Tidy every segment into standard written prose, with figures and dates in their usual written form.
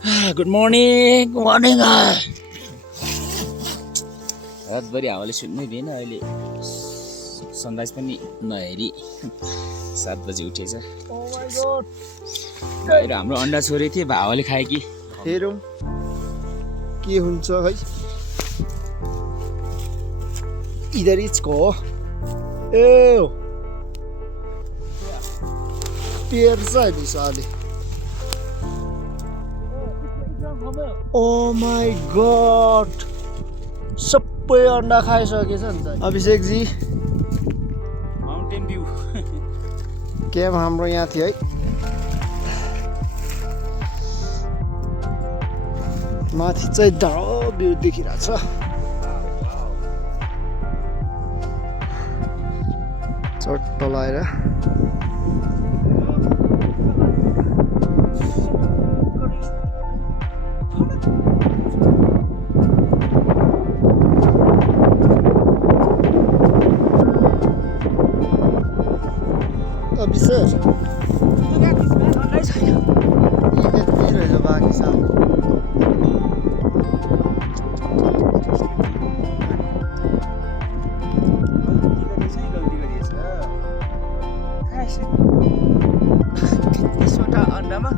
Good morning रातभरि हावाले सुन्नै दिएन। अहिले सनराइज पनि नहेरी 7 बजे उठेछ। बाहिर हाम्रो अन्डा छोडेको थिएँ, हावाले खायो कि हेरौँ के हुन्छ है। इधर इचको ए टेर्छ नि साले। ओ माई गॉड, सबै अन्डा खाइसकेछ नि त। Abhishek ji mountain view camp हाम्रो यहाँ थियो है। माथि चाहिँ डाँडो भ्यू देखिरहेछ। चट्ट लगाएर अभिषेक रहेछ बाँकी साल। अन्डामा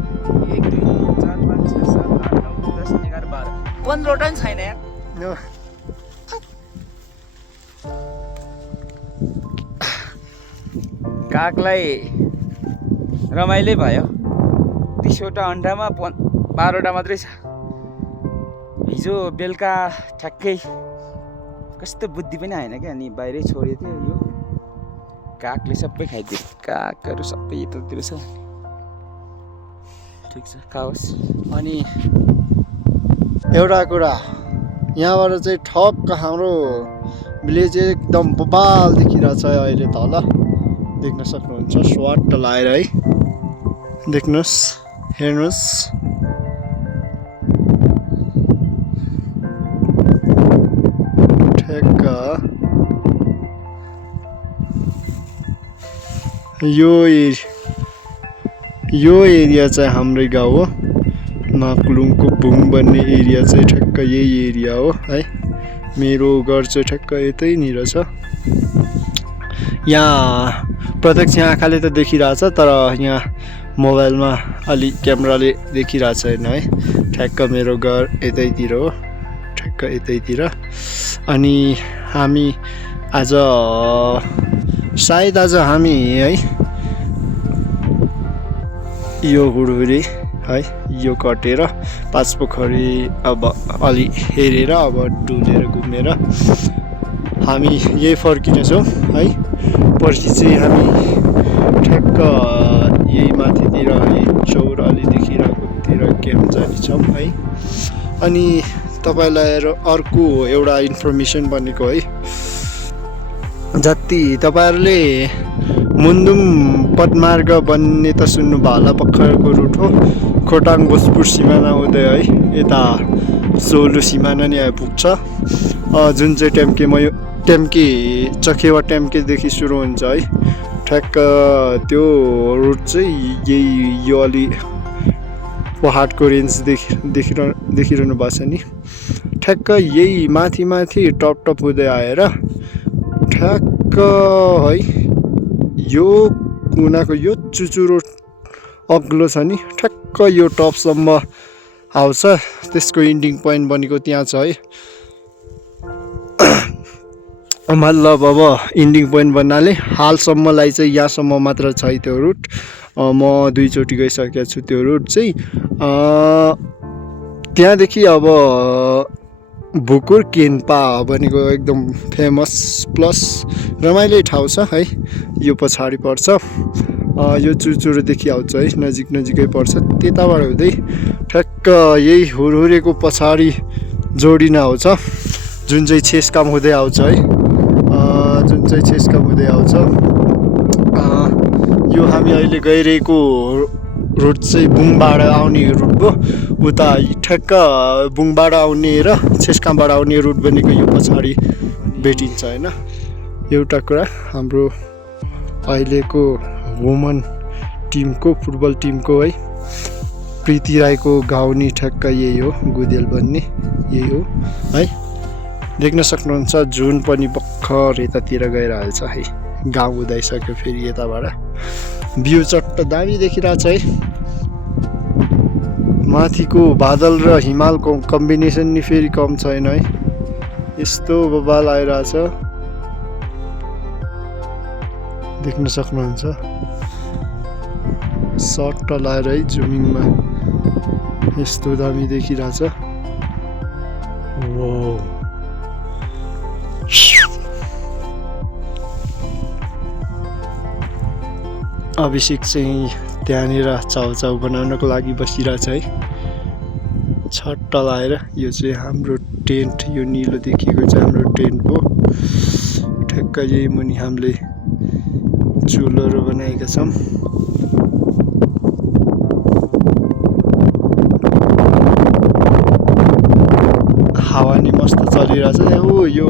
1 2 3 4 5 6 7 8 9 10 11 12 15वटा नि छैन यार। कागलाई रमाइलै भयो। 20वटा अन्डामा 12वटा मात्रै छ। हिजो बेलुका ठ्याक्कै कस्तो बुद्धि पनि आएन क्या, अनि बाहिरै छोडेको थियो। यो कागले सबै खाइदियो। कागहरू सबै यतातिर छ। ठिक छ, खाओस्। अनि एउटा कुरा, यहाँबाट चाहिँ ठक्क हाम्रो भिलेज एकदम बबाल देखिरहेछ अहिले तल। देख्न सक्नुहुन्छ स्वाट लाएर है। देख्नुहोस्, हेर्नुहोस्। ठ्याक्क यो एरिया चाहिँ हाम्रै गाउँ हो। माकुलुङको बुङ भन्ने एरिया चाहिँ ठ्याक्क यही एरिया हो है। मेरो घर चाहिँ ठ्याक्क यतैनिर छ। यहाँ प्रत्यक्ष आँखाले त देखिरहेछ, तर यहाँ मोबाइलमा अलि क्यामेराले देखिरहेको छैन है। ठ्याक्क मेरो घर यतैतिर हो, ठ्याक्क यतैतिर। अनि हामी आज सायद हामी है यो हुडहुरी है यो कटेर 5 पोखरी अब अलि हेरेर अब डुलेर घुमेर हामी यही फर्किनेछौँ है। पर्सि चाहिँ हामी ठ्याक्क यही माथितिर है चौर अलि देखिरहेकोतिर क्याम्प जानेछौँ है। अनि तपाईँलाई अर्को एउटा इन्फर्मेसन भनेको है, जति तपाईँहरूले मुन्दुम पदमार्ग भन्ने त सुन्नुभयो होला, भर्खरको रुट हो। खोटाङ भोजपुर सिमाना हुँदै है यता सोलु सिमाना नि आइपुग्छ। जुन चाहिँ ट्याम्के चखेवा ट्याम्केदेखि सुरु हुन्छ है। ठ्याक्क त्यो रुट चाहिँ यही यो अलि पहाडको रेन्ज देखिरहनु भएको छ नि। ठ्याक्क यही माथि माथि टप हुँदै आएर ठ्याक्क है यो कुनाको यो चुचुरो अग्लो छ नि, ठ्याक्क यो टपसम्म आउँछ। त्यसको इन्डिङ पोइन्ट बनेको त्यहाँ छ है। मतलब अब इन्डिङ पोइन्ट भन्नाले हालसम्मलाई चाहिँ यहाँसम्म मात्र छ त्यो रुट। म 2 चोटि गइसकेको छु त्यो रुट चाहिँ। त्यहाँदेखि अब भुकुर केन्पा भनेको एकदम फेमस प्लस रमाइलो ठाउँ छ है। यो पछाडि पर्छ, यो चुचुरोदेखि आउँछ है, नजिकै पर्छ। त्यताबाट हुँदै ठ्याक्क यही हुरहुरेको पछाडि जोडिन आउँछ, जुन चाहिँ छेसकाम हुँदै आउँछ है। यो हामी अहिले गइरहेको रुट चाहिँ बुङबाट आउने रुट हो। उता ठ्याक्क बुङबाट आउने र छेसकामबाट आउने रुट भनेको यो पछाडि भेटिन्छ होइन। एउटा कुरा, हाम्रो अहिलेको वुमन टिमको फुटबल टिमको है प्रीति राईको गाउँ नि ठ्याक्क यही हो, गुदेल भन्ने यही हो है। देख्न सक्नुहुन्छ जुन पनि भर्खर यतातिर गएर हाल्छ है, गाउँ उदाइसक्यो फेरि यताबाट भ्यू चट्ट दामी देखिरहेछ है। माथिको बादल र हिमालको कम्बिनेसन नि फेरि कम छैन है, यस्तो बबाल आइरहेछ देख्न सक्नुहुन्छ। सट्ट लाएर है जुमिङमा यस्तो दामी देखिरहेछ। वाउ अभिषेक चाहिँ त्यहाँनिर चाउचाउ बनाउनको लागि बसिरहेछ है छट्ट लाएर। यो चाहिँ हाम्रो टेन्ट, यो निलो देखिएको चाहिँ हाम्रो टेन्ट हो। ठ्याक्क यही मुनि हामीले चुलोहरू बनाएका छौँ। हावा नि मस्त चलिरहेछ। ऊ यो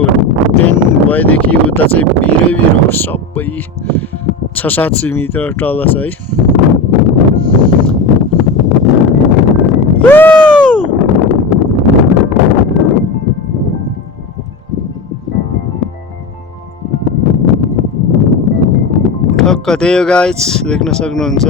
टेन्ट भएदेखि उता चाहिँ भिरै सबै 600-700 मिटर तल छ है। ठक्क त्यही हो गाइज, देख्न सक्नुहुन्छ।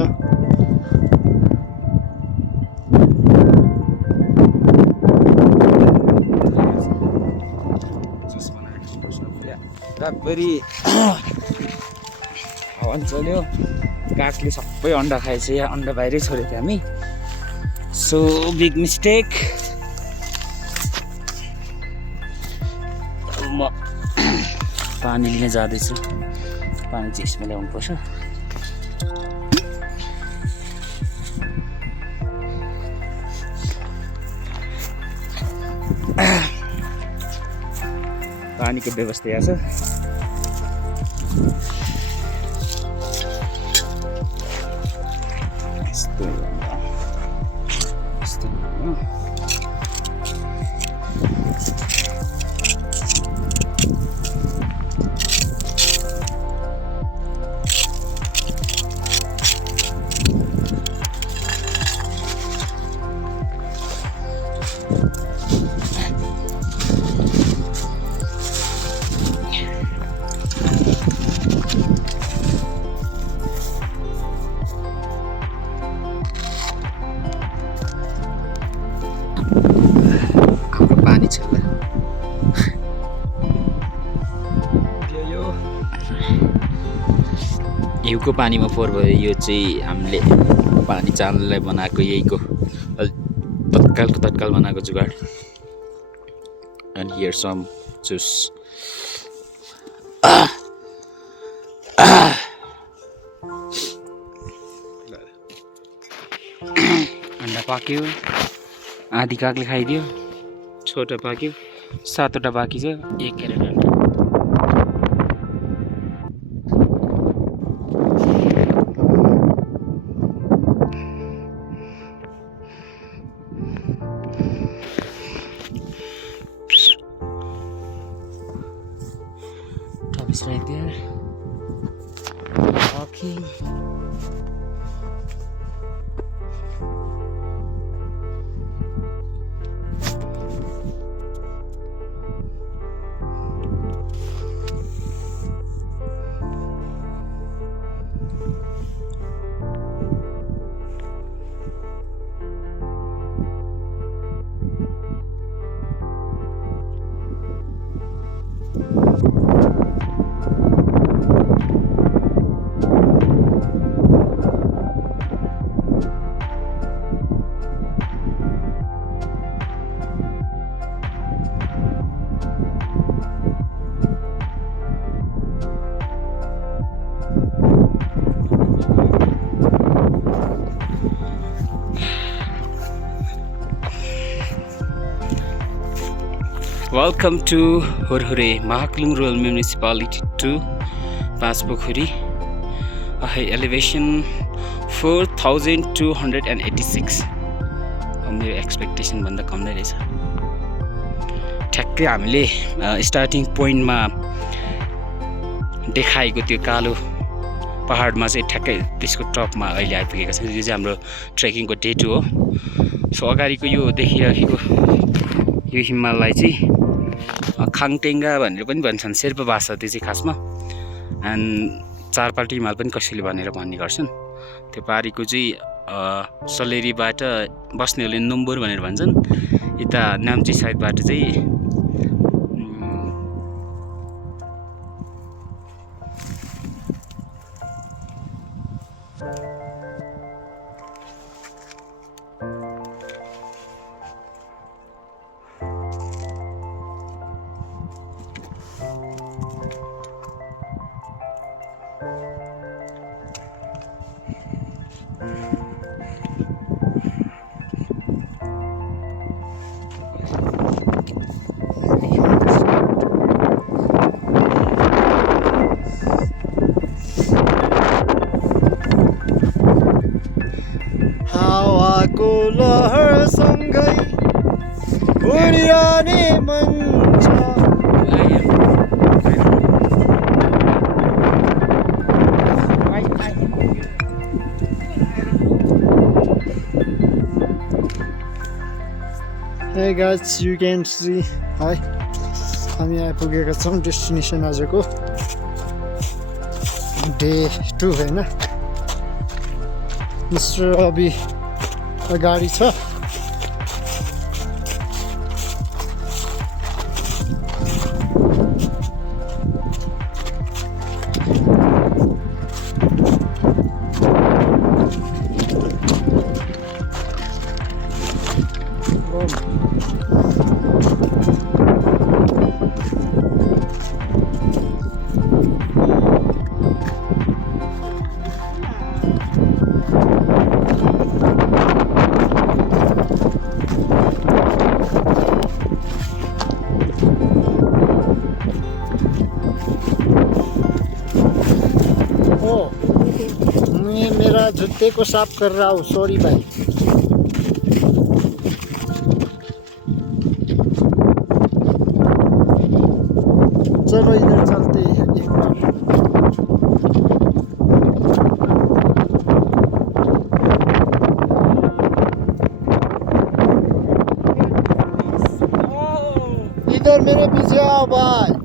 रातभरि हावा चल्यो, कागले सबै अन्डा खाएछ। यहाँ अन्डा बाहिरै छोडेको थियो हामी, सो बिग मिस्टेक। म पानी लिन जाँदैछु, पानी चाहिँ यसमा ल्याउनु पर्छ। पानीको व्यवस्था यहाँ छ। पानी छ हिउँको पानीमा फोहोर भयो। यो चाहिँ हामीले पानी चाल्नलाई बनाएको यहीको तत्काल बनाएको जुगाड। And here some juice. अन्डा पाक्यो, आधी कागले खाइदियो, छोटा पाक्यो, 7वटा बाँकी छ। एक क्यारेट अन्डा। Is right there. Walking. Welcome to Horhore, Mahakling Rural Municipality 2, Paspokhuri. Elevation 4,286. मेरो एक्सपेक्टेसन भन्दा कम नै रहेछ। ठ्याक्कै हामीले स्टार्टिङ पोइन्टमा देखाएको त्यो कालो पहाडमा चाहिँ ठ्याक्कै त्यसको टपमा अहिले आइपुगेका छौँ। यो चाहिँ हाम्रो ट्रेकिङको डे 2 हो। सो अगाडिको यो देखिराखेको यो हिमाललाई चाहिँ खाङटेङ्गा भनेर पनि भन्छन्, शेर्पा भाषा त्यो चाहिँ खासमा। एन्ड चारपाल्टी हिमाल पनि कसैले भन्ने गर्छन्। त्यो पारिको चाहिँ सलेरीबाट बस्नेहरूले नुम्बुर भनेर भन्छन्। यता नाम्ची साइडबाट चाहिँ हावाको लहरसँगै उडिरहने मन छ। Hey guys, you can see है हामी आइपुगेका छौँ डेस्टिनेसन आजको डे 2 होइन। मिस्टर अबी अगाडि छ। मैं मेरा जूते को साफ कर रहा हूँ, सॉरी भाई। चलो इधर चलते हैं एक बार। इधर मेरे पीछे आओ भाई।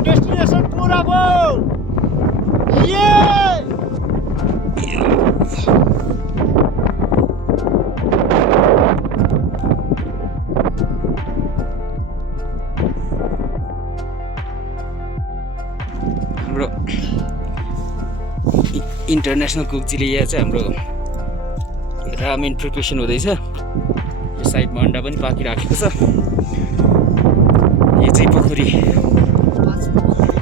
डेस्टिनेसन पूरा बोल ये हाम्रो इन्टरनेसनल कुकजीले यहाँ चाहिँ हाम्रो रामेन प्रिपरेसन हुँदैछ। यो साइडमा अन्डा पनि पाकिराखेको छ। यो चाहिँ पोखरी,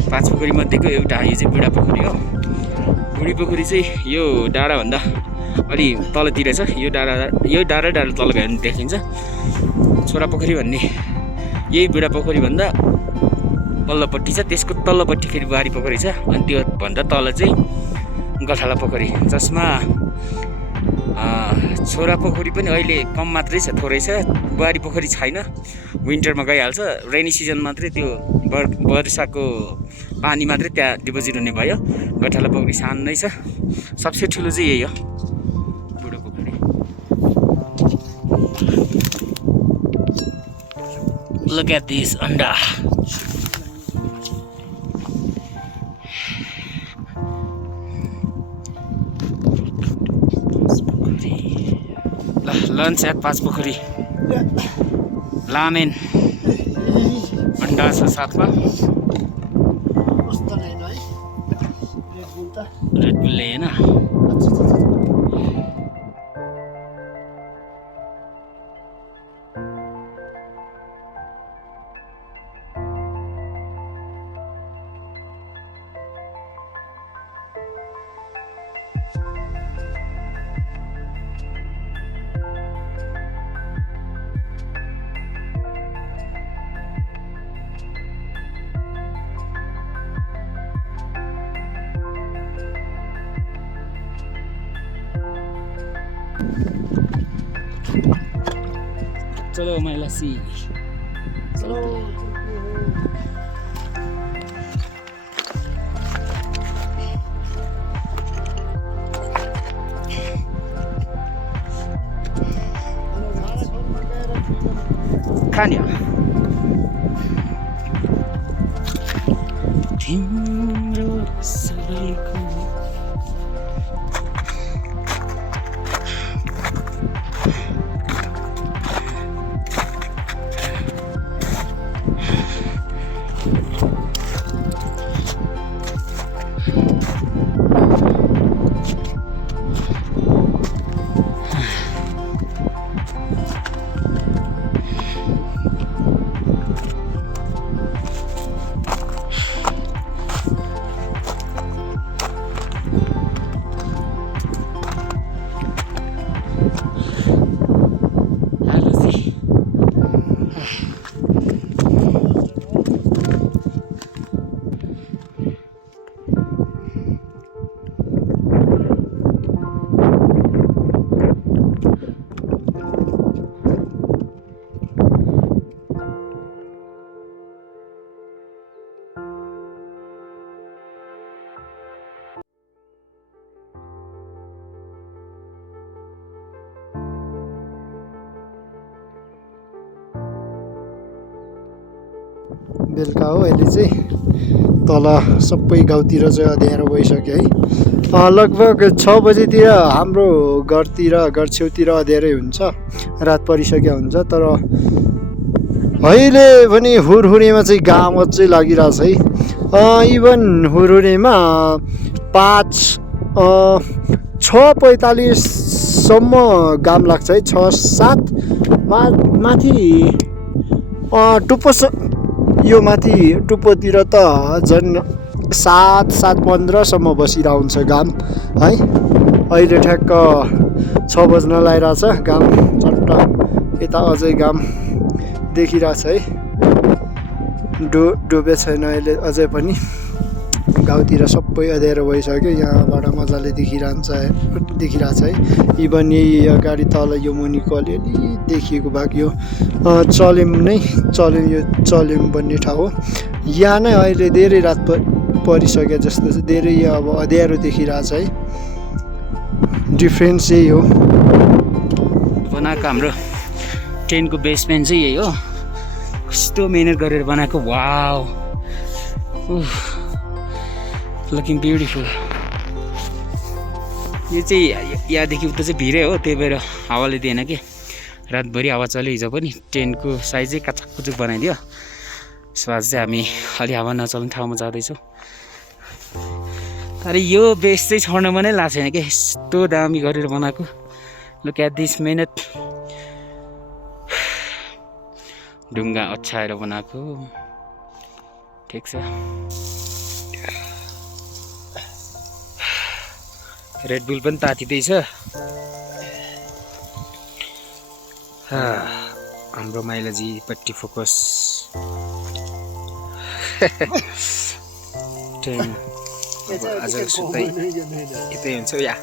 5 पोखरी मध्येको एउटा यो चाहिँ बुढा पोखरी हो। बुढी पोखरी चाहिँ यो डाँडाभन्दा अलि तलतिर छ। यो डाँडा तल गयो भने देखिन्छ। छोरा पोखरी भन्ने यही बुढा पोखरी भन्दा पल्लोपट्टि छ। त्यसको तल्लोपट्टि फेरि बुहारी पोखरी छ। अनि त्यो भन्दा तल चाहिँ गठाला पोखरी, जसमा छोरा पोखरी पनि अहिले कम मात्रै छ, थोरै छ। बुहारी पोखरी छैन, विन्टरमा गइहाल्छ। रेनी सिजन मात्रै त्यो वर्षाको पानी मात्रै त्यहाँ डिपोजिट हुने भयो। गठाला पोखरी सानै छ। सबसे ठुलो चाहिँ यही हो, बुढो पोखरी। Look at this अंडा। लन्च एट 5 पोखरी, लामेन अंडा छ साथमा। रेड बुल होइन। चलो मैं लस्सी खाने तिम्रो सबैको बेलुका हो अहिले चाहिँ तल सबै गाउँतिर चाहिँ अँध्यारो भइसक्यो है लगभग 6 बजीतिर हाम्रो घर छेउतिर अँध्यारै हुन्छ रात परिसक्यो हुन्छ तर अहिले पनि हुरहुरेमा चाहिँ घाम अझै लागिरहेछ है इभन हुरहुरेमा 6:45 सम्म घाम लाग्छ है 6-7 माथि यो माथि टुप्पोतिर त झन् 7-7:15 सम्म बसिरहेको हुन्छ घाम है अहिले ठ्याक्क 6 बज्न लागिरहेछ घाम चट्ट यता अझै घाम देखिरहेछ है डुबे छैन अहिले अझै पनि गाउँतिर सबै अँध्यारो भइसक्यो यहाँबाट मजाले देखिरहेछ है इभन यही अगाडि तल यो मुनिको अलिअलि देखिएको भाग यो चलेम यो चलेम भन्ने ठाउँ हो यहाँ नै अहिले धेरै रात परिसक्यो जस्तो चाहिँ धेरै अब अँध्यारो देखिरहेछ है डिफ्रेन्स यही हो बनाएको हाम्रो टेन्टको बेसमेन्ट चाहिँ यही हो कस्तो मेहनत गरेर बनाएको वाउ लुकिङ ब्युटिफुल यो चाहिँ यहाँदेखि उता चाहिँ भिरै हो त्यही भएर हावाले दिएन कि रातभरि हावा चल्यो हिजो पनि टेन्टको साइजै काचुक बनाइदियो त्यसो आज चाहिँ हामी अलि हावा नचल्ने ठाउँमा जाँदैछौँ तर यो बेस चाहिँ छोड्नमा नै लाग्छ छैन कि यस्तो दामी गरेर बनाएको लुक एट दिस मेहनत ढुङ्गा अछ्याएर बनाएको ठिक छ रेड बुल पनि तातिँदैछ हाम्रो माइलाजीपट्टि फोकस आज सुत्दै यतै हुन्छ या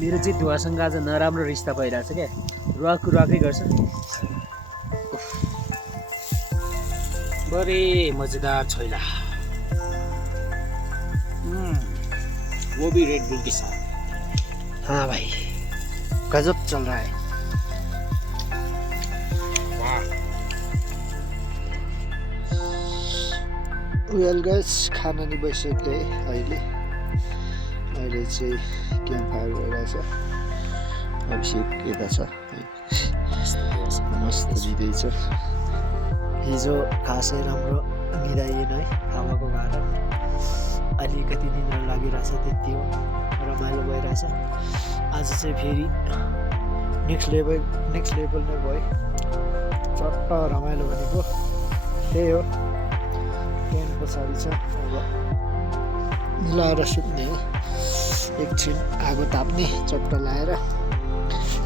मेरो चाहिँ धुवासँग आज नराम्रो रिस्ता भइरहेछ क्या रुवाकै गर्छ बडे मजेदार छैला वो भी रेड बुल के साथ हाँ भाई गजब चल रहा है वेल गाइस खाना नि भइसक्यो है अहिले चाहिँ क्याम्प फायर भइरहेछ अभिषेक यता छ मस्त दिँदैछ हिजो खासै राम्रो मिलाइएन है हावाको कारण अलिकति निन्द्रा लागिरहेछ त्यति हो रमाइलो भइरहेछ आज चाहिँ फेरि नेक्स्ट लेभल नै भयो चट्ट रमाइलो भनेको त्यही हो टेन्ट पछाडि छ अब मिलाएर सुत्ने हो एकछिन आगो ताप्ने चट्ट लाएर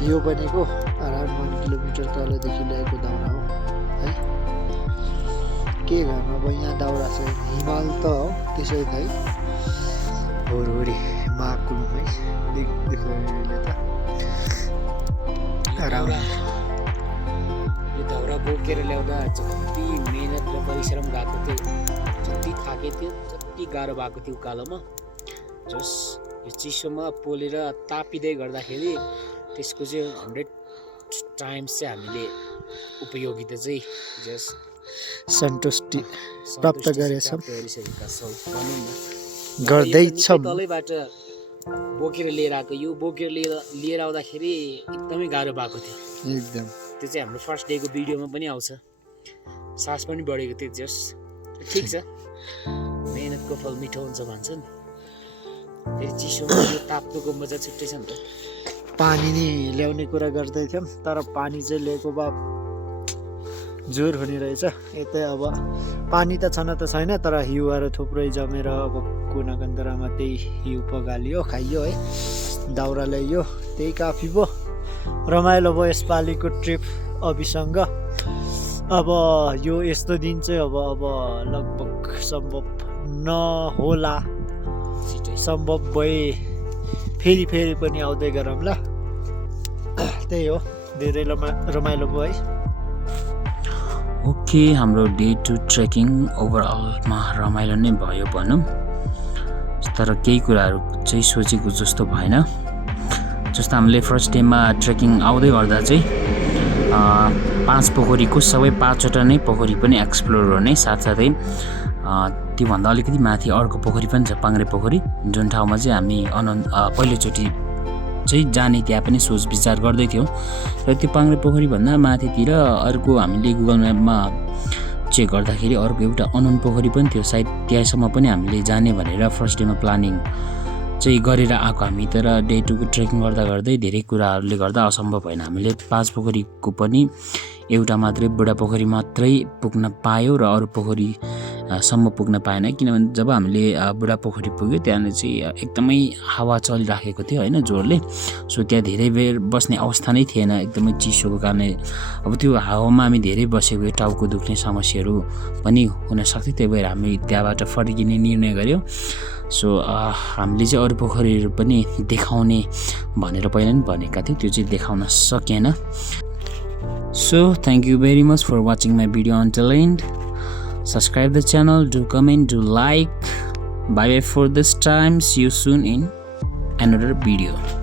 यो भनेको अराउन्ड 1 किलोमिटर तलदेखि ल्याएको दाउरा हो है के गर्नु अब यहाँ दाउरा छ हिमाल त हो त्यसै है हुरहुरी महाकुलमै देख्दै यो दाउरा बोकेर ल्याउँदा जति मेहनत र परिश्रम गएको थियो, जति थाकेको थियो, जति गाह्रो भएको थियो उकालोमा, जस यो चिसोमा पोलेर तापिँदै गर्दाखेरि त्यसको चाहिँ 100 टाइम्स चाहिँ हामीले उपयोगिता चाहिँ जस सन्तुष्टि प्राप्त गरेछौँ, गरिसकेका छौँ भनौँ न। गर्दैछौँ। तलैबाट बोकेर लिएर आएको, यो बोकेर लिएर आउँदाखेरि एकदमै गाह्रो भएको थियो एकदम। त्यो चाहिँ हाम्रो फर्स्ट डेको भिडियोमा पनि आउँछ। सास पनि बढेको थियो जस। ठिक छ, मेहनतको फल मिठो हुन्छ भन्छन्। फेरि चिसोमा यो ताप्नुको मजा छुट्टै छ नि त। पानी नि ल्याउने कुरा गर्दै थियौँ, तर पानी चाहिँ ल्याएको भए जोर हुने रहेछ। यतै अब पानी त छन त छैन, तर हिउँहरू थुप्रै जमेर अब कुना कन्दरामा त्यही हिउँ पगालियो, खाइयो है, दाउरा ल्याइयो, त्यही काफी भयो। रमाइलो भयो यसपालिको ट्रिप अभिसँग। अब यो यस्तो दिन चाहिँ अब लगभग सम्भव नहोला, सम्भव भए फेरि पनि आउँदै गरौँला। त्यही हो, धेरै रमाइलो भयो है। ओके, हाम्रो डे 2 ट्रेकिङ ओभरअलमा रमाइलो नै भयो भनौँ, तर केही कुराहरू चाहिँ सोचेको जस्तो भएन। जस्तो हामीले फर्स्ट डेमा ट्रेकिङ आउँदै गर्दा चाहिँ 5 पोखरीको सबै 5वटा नै पोखरी पनि एक्सप्लोर गर्ने, साथसाथै त्योभन्दा अलिकति माथि अर्को पोखरी पनि छ, पाङ्ग्रे पोखरी, जुन ठाउँमा चाहिँ हामी पहिलोचोटि चाहिँ जाने त्यहाँ पनि सोच विचार गर्दै थियौँ। र त्यो पाङ्ग्रे पोखरीभन्दा माथितिर अर्को हामीले गुगल म्यापमा चेक गर्दाखेरि अर्को एउटा अनन पोखरी पनि थियो, सायद त्यहाँसम्म पनि हामीले जाने भनेर फर्स्ट डेमा प्लानिङ चाहिँ गरेर आएको हामी। तर डे 2 को ट्रेकिङ गर्दा गर्दै धेरै कुराहरूले गर्दा असम्भव भएन। हामीले 5 पोखरीको पनि एउटा मात्रै बुढा पोखरी मात्रै पुग्न पायौँ र अरू पोखरी सम्म पुग्न पाएन, किनभने जब हामीले बुढा पोखरी पुग्यो त्यहाँनिर चाहिँ एकदमै हावा चलिराखेको थियो होइन, जोडले। सो त्यहाँ धेरै बेर बस्ने अवस्था नै थिएन, एकदमै चिसोको कारणले। अब त्यो हावामा हामी धेरै बसेको, टाउको दुख्ने समस्याहरू पनि हुनसक्थ्यो, त्यही भएर हामी त्यहाँबाट फर्किने निर्णय गऱ्यौँ। सो हामीले चाहिँ अरू पोखरीहरू पनि देखाउने भनेर पहिला नि भनेका थियौँ, त्यो चाहिँ देखाउन सकेन। So thank you very much for watching my video until end. Subscribe the channel, do comment, do like. Bye bye for this time. See you soon in another video.